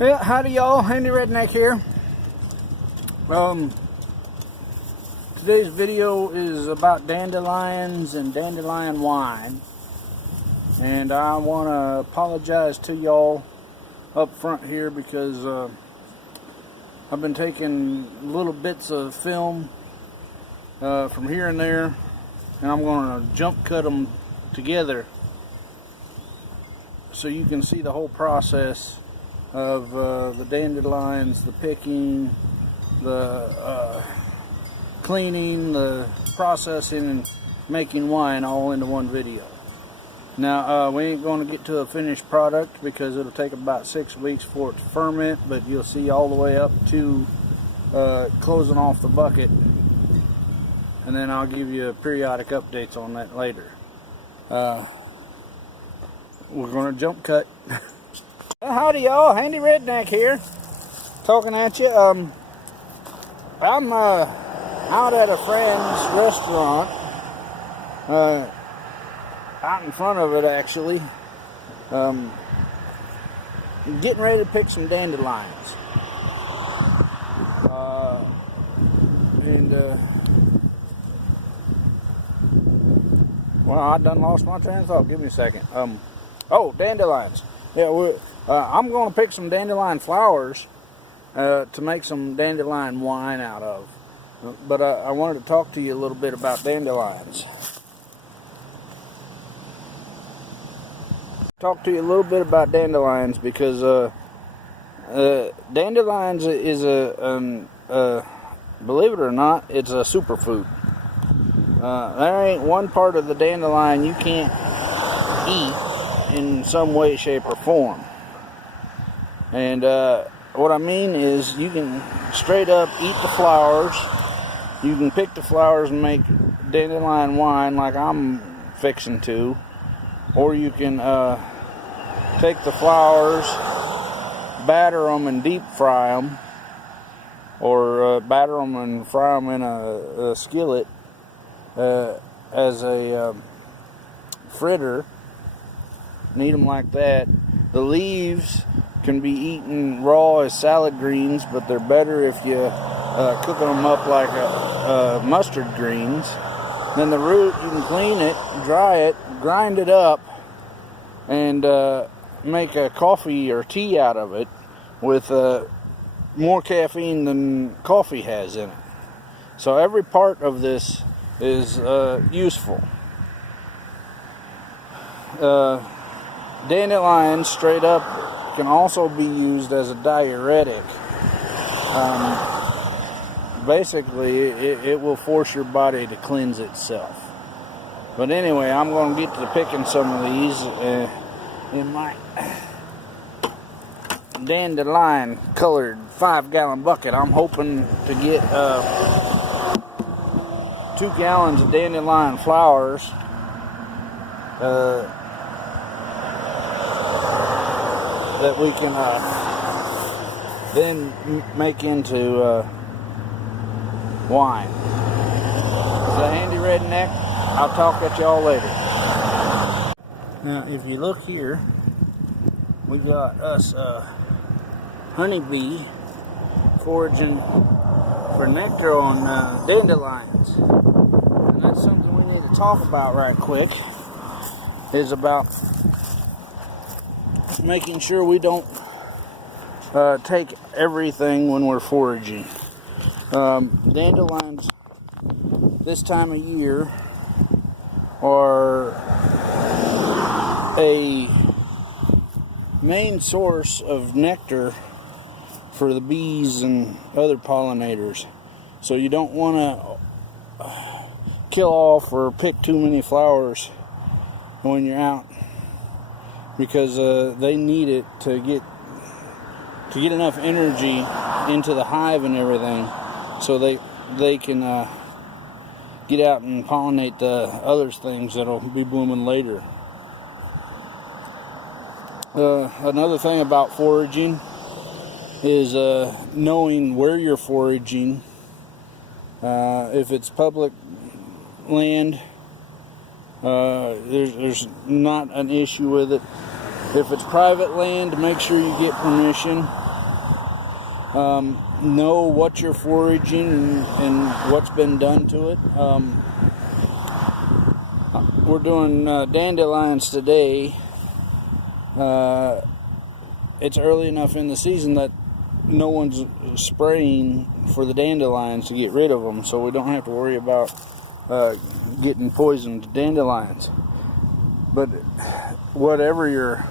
Yeah, howdy y'all, Handy Redneck here. Today's video is about dandelions and dandelion wine. And I want to apologize to y'all up front here because I've been taking little bits of film from here and there, and I'm going to jump cut them together so you can see the whole process of the dandelions, the picking, the cleaning, the processing, and making wine all into one video. Now, we ain't going to get to a finished product because it'll take about 6 weeks for it to ferment, but you'll see all the way up to closing off the bucket, and then I'll give you periodic updates on that later. We're going to jump cut. Howdy y'all, Handy Redneck here, talking at you. I'm out at a friend's restaurant, out in front of it actually, getting ready to pick some dandelions. Well, I done lost my train of thought. Give me a second. Oh, dandelions. Yeah, I'm going to pick some dandelion flowers to make some dandelion wine out of. But I wanted to talk to you a little bit about dandelions. Talk to you a little bit about dandelions because dandelions is believe it or not, it's a superfood. There ain't one part of the dandelion you can't eat in some way, shape, or form. And what I mean is you can straight up eat the flowers. You can pick the flowers and make dandelion wine like I'm fixing to. Or you can take the flowers, batter them and deep fry them. Or batter them and fry them in a skillet as a fritter. And eat them like that. The leaves can be eaten raw as salad greens, but they're better if you cooking them up like mustard greens. Then the root, you can clean it, dry it, grind it up, and make a coffee or tea out of it with more caffeine than coffee has in it. So every part of this is useful. Dandelions straight up can also be used as a diuretic. Basically, it will force your body to cleanse itself. But anyway, I'm going to get to picking some of these in my dandelion colored 5-gallon bucket. I'm hoping to get 2 gallons of dandelion flowers. That we can then make into wine. So Handy Redneck, I'll talk at y'all later. Now, if you look here, we got us a honeybee foraging for nectar on dandelions. And that's something we need to talk about right quick, is about making sure we don't take everything when we're foraging. Dandelions this time of year are a main source of nectar for the bees and other pollinators. So you don't want to kill off or pick too many flowers when you're out, because they need it to get enough energy into the hive and everything, so they can get out and pollinate the other things that'll be blooming later. Another thing about foraging is knowing where you're foraging. If it's public land, there's not an issue with it. If it's private land, make sure you get permission. Know what you're foraging and what's been done to it. We're doing dandelions today. It's early enough in the season that no one's spraying for the dandelions to get rid of them, so we don't have to worry about getting poisoned dandelions. But whatever you're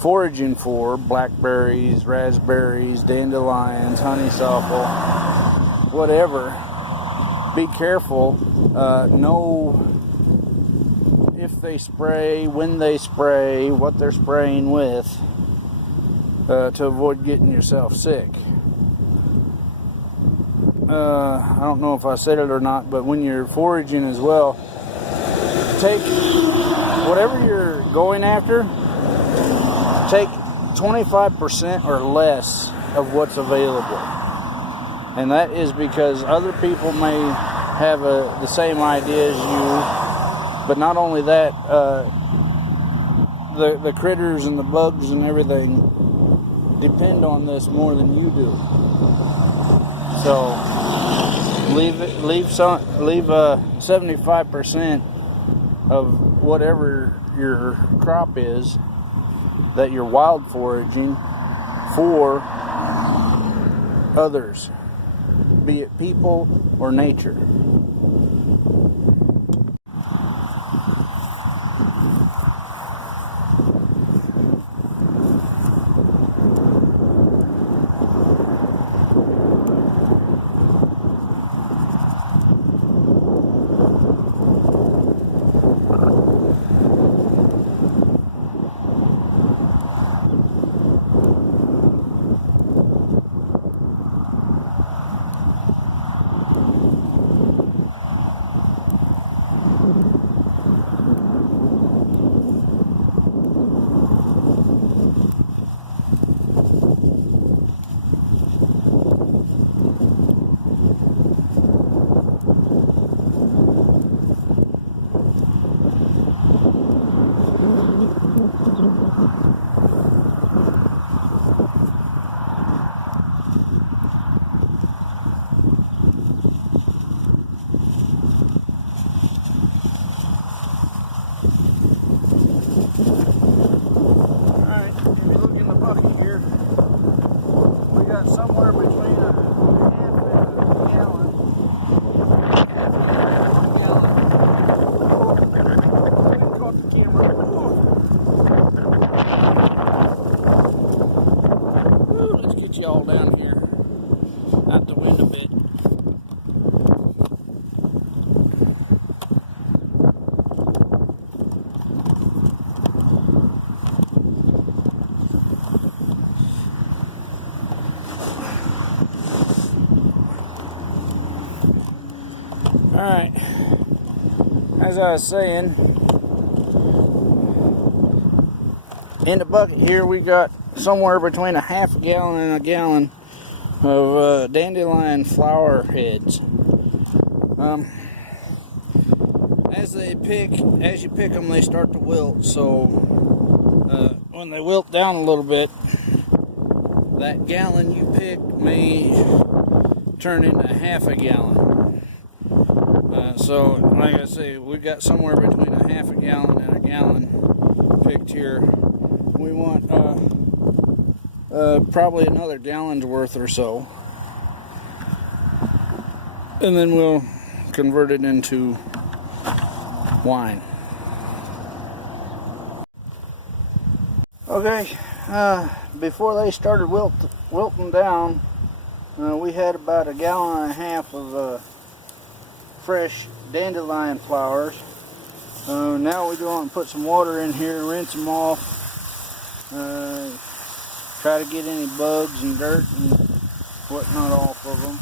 foraging for, blackberries, raspberries, dandelions, honeysuckle, whatever, be careful. Know if they spray, when they spray, what they're spraying with, to avoid getting yourself sick. I don't know if I said it or not, but when you're foraging as well, take whatever you're going after, take 25% or less of what's available. And that is because other people may have the same idea as you, but not only that, the critters and the bugs and everything depend on this more than you do. So leave 75% of whatever your crop is that you're wild foraging for others, be it people or nature. Somewhere between a half and a gallon. Caught the camera. Ooh, let's get you all down here out the wind a bit. Alright, as I was saying, in the bucket here we got somewhere between a half a gallon and a gallon of dandelion flower heads. As you pick them, they start to wilt, so when they wilt down a little bit, that gallon you picked may turn into half a gallon. So, like I say, we've got somewhere between a half a gallon and a gallon picked here. We want probably another gallon's worth or so. And then we'll convert it into wine. Okay, before they started wilting down, we had about a gallon and a half of fresh dandelion flowers. Now we go on and put some water in here, rinse them off, try to get any bugs and dirt and whatnot off of them.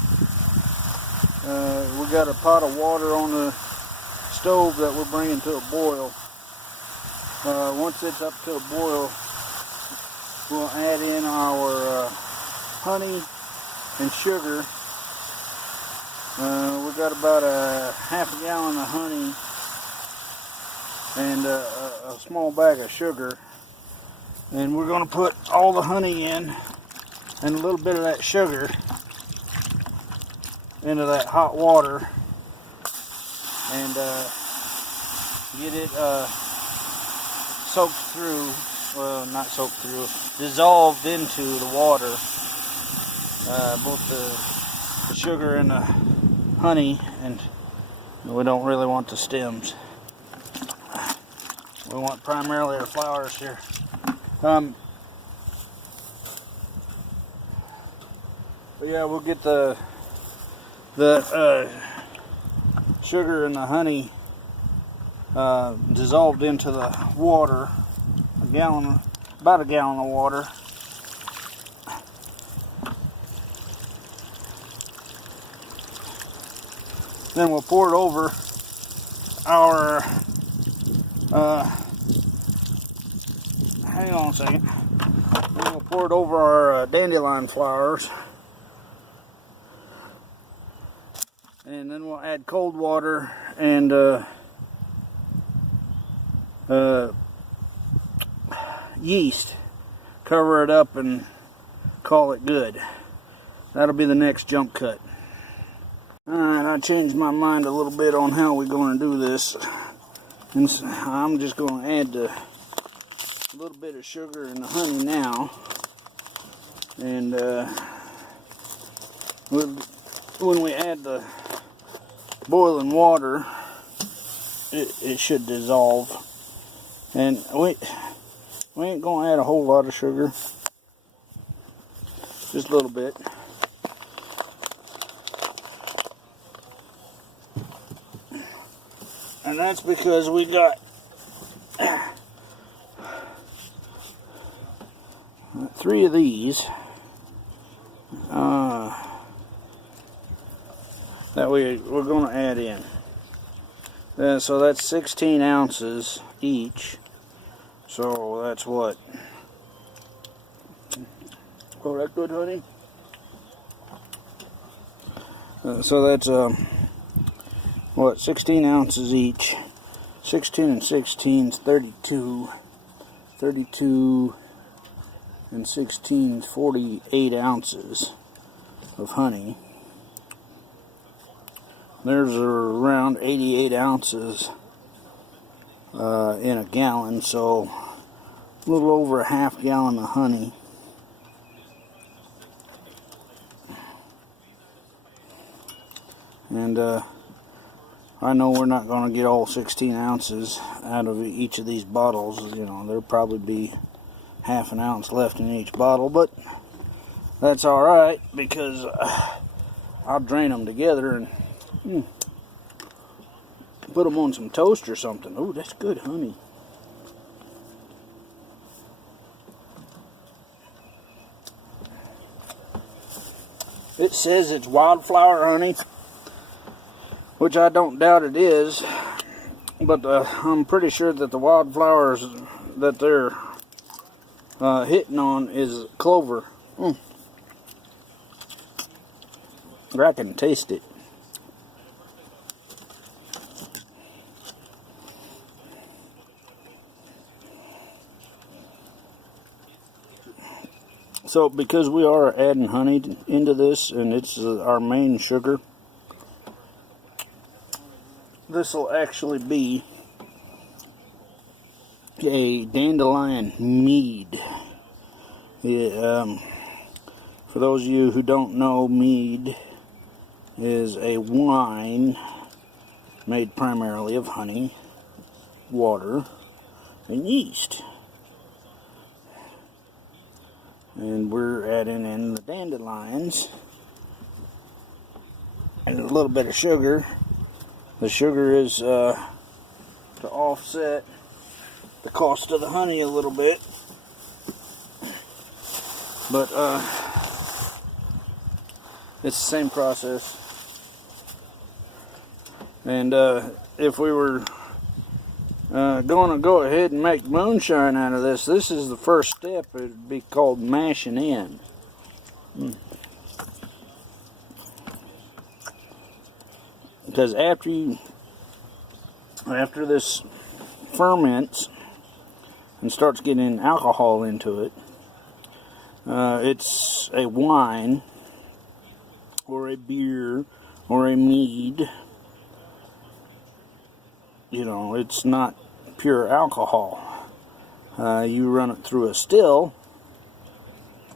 We got a pot of water on the stove that we're bringing to a boil. Once it's up to a boil, we'll add in our honey and sugar. We've got about a half a gallon of honey and a small bag of sugar, and we're going to put all the honey in and a little bit of that sugar into that hot water, and get it soaked through, well, not soaked through, dissolved into the water, both the sugar and the honey, and we don't really want the stems. We want primarily the flowers here. But yeah, we'll get the sugar and the honey dissolved into the water, about a gallon of water. Then we'll pour it over our, hang on a second. Then we'll pour it over our dandelion flowers. And then we'll add cold water and yeast. Cover it up and call it good. That'll be the next jump cut. Alright, I changed my mind a little bit on how we're going to do this. And so I'm just going to add a little bit of sugar and the honey now. And when we add the boiling water, it should dissolve. And we ain't going to add a whole lot of sugar. Just a little bit. And that's because we got 3 of these that we're going to add in. So that's 16 ounces each. So that's what? Oh, that good, honey? So that's what, 16 ounces each. 16 and 16 is 32. 32 and 16 is 48 ounces of honey. There's around 88 ounces in a gallon, so a little over a half gallon of honey. And I know we're not going to get all 16 ounces out of each of these bottles. You know, there'll probably be half an ounce left in each bottle, but that's alright, because I'll drain them together and put them on some toast or something. Oh, that's good honey. It says it's wildflower honey, which I don't doubt it is, but I'm pretty sure that the wildflowers that they're hitting on is clover. I can taste it. So because we are adding honey into this, and it's our main sugar, this will actually be a dandelion mead. For those of you who don't know, mead is a wine made primarily of honey, water, and yeast. And we're adding in the dandelions and a little bit of sugar. The sugar is to offset the cost of the honey a little bit. But it's the same process. And if we were going to go ahead and make moonshine out of this, this is the first step. It would be called mashing in. Because after this ferments and starts getting alcohol into it, It's a wine or a beer or a mead. You know, it's not pure alcohol. You run it through a still,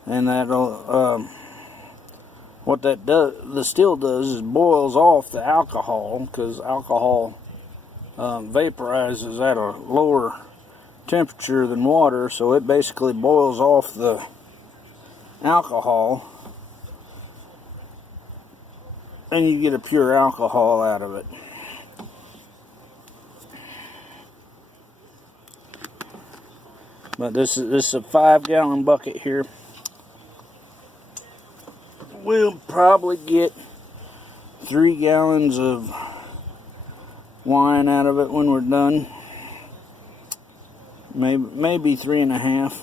and that'll what that does, the still does, is boils off the alcohol, because alcohol vaporizes at a lower temperature than water, so it basically boils off the alcohol, and you get a pure alcohol out of it. But this is a 5-gallon bucket here. We'll probably get 3 gallons of wine out of it when we're done. Maybe 3.5.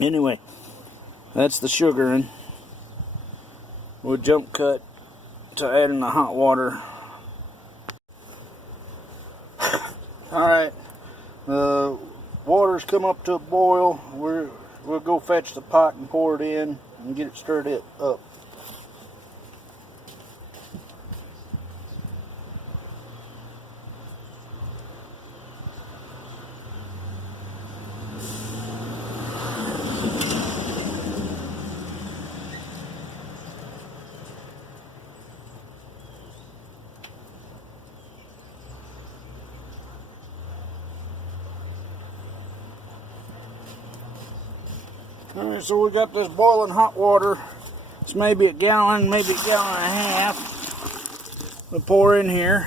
Anyway, that's the sugaring. We'll jump cut to adding the hot water. Alright, the water's come up to a boil. We'll go fetch the pot and pour it in and get it stirred up. Alright, so we got this boiling hot water. It's maybe a gallon, maybe a gallon and a half. We'll pour in here.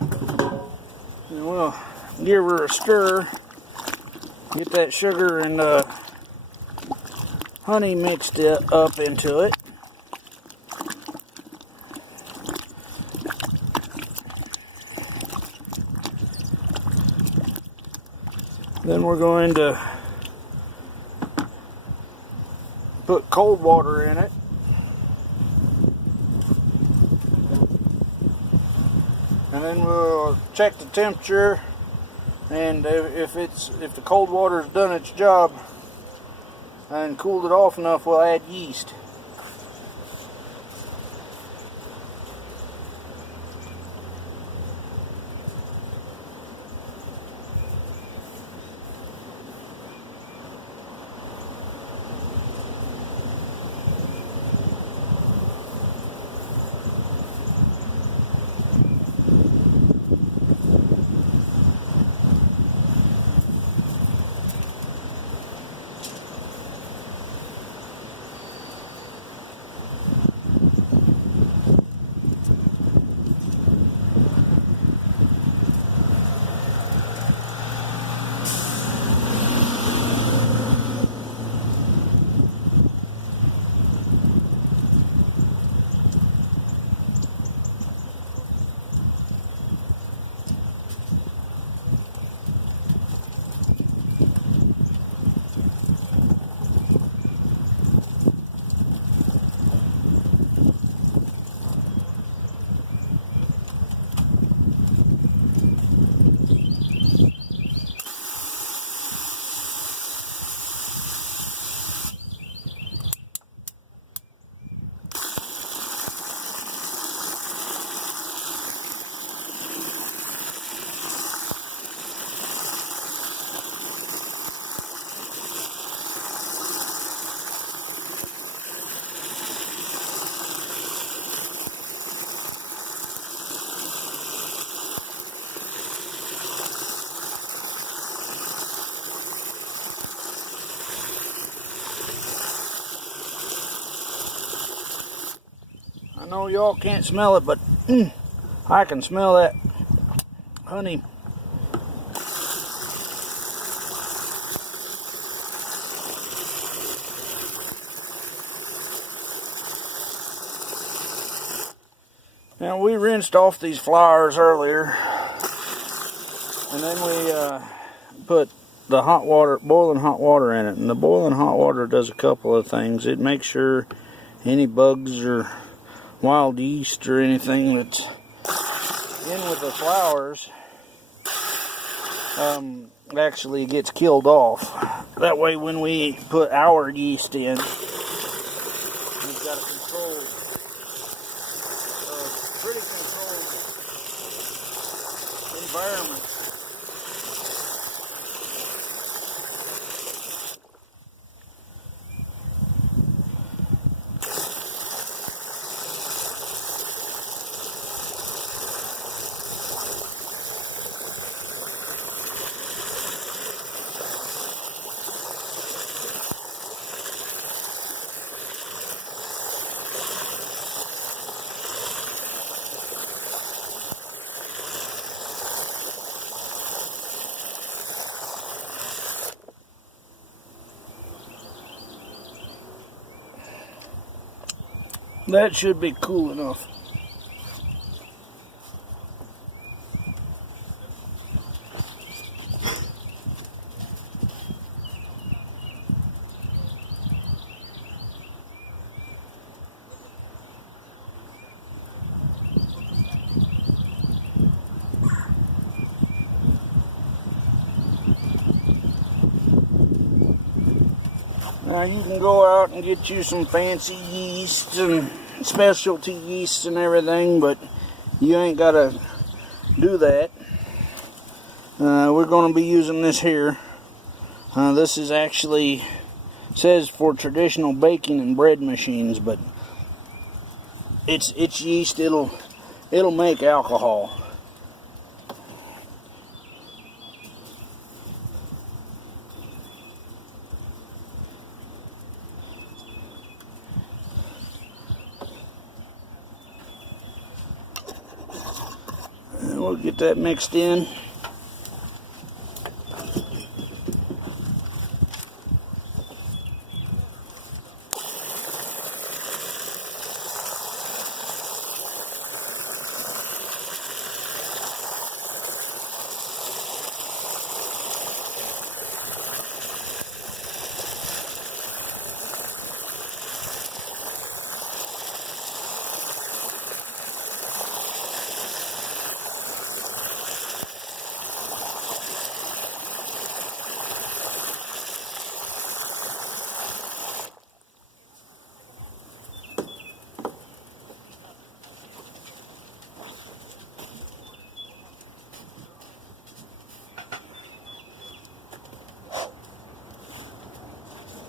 And we'll give her a stir. Get that sugar and honey mixed up into it. Then we're going to put cold water in it. And then we'll check the temperature, and if the cold water's done its job and cooled it off enough, we'll add yeast. I know y'all can't smell it, but I can smell that honey. Now, we rinsed off these flowers earlier, and then we put the hot water, boiling hot water in it. And the boiling hot water does a couple of things. It makes sure any bugs or wild yeast or anything that's in with the flowers actually gets killed off. That way when we put our yeast in, we've got a controlled, pretty controlled environment. That should be cool enough. Now you can go out and get you some fancy yeast and specialty yeast and everything, but you ain't got to do that. We're going to be using this here. This is actually says for traditional baking and bread machines, but it's yeast. It'll make alcohol. We'll get that mixed in.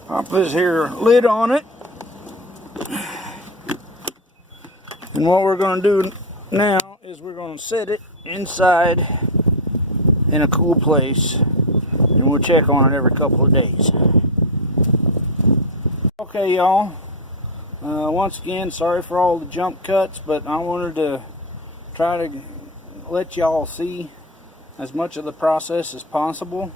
Pop this here lid on it. And what we're going to do now is we're going to set it inside in a cool place, and we'll check on it every couple of days. Okay, y'all. Once again, sorry for all the jump cuts, but I wanted to try to let y'all see as much of the process as possible.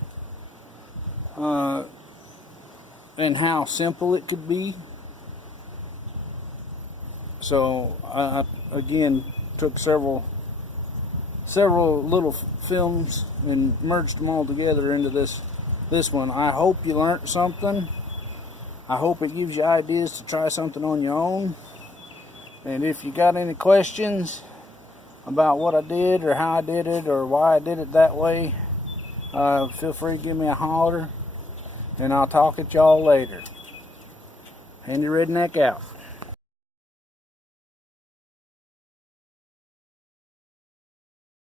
And how simple it could be. So I again took several little films and merged them all together into this one. I hope you learned something. I hope it gives you ideas to try something on your own. And if you got any questions about what I did or how I did it or why I did it that way, feel free to give me a holler. And I'll talk at y'all later. Handy Redneck out.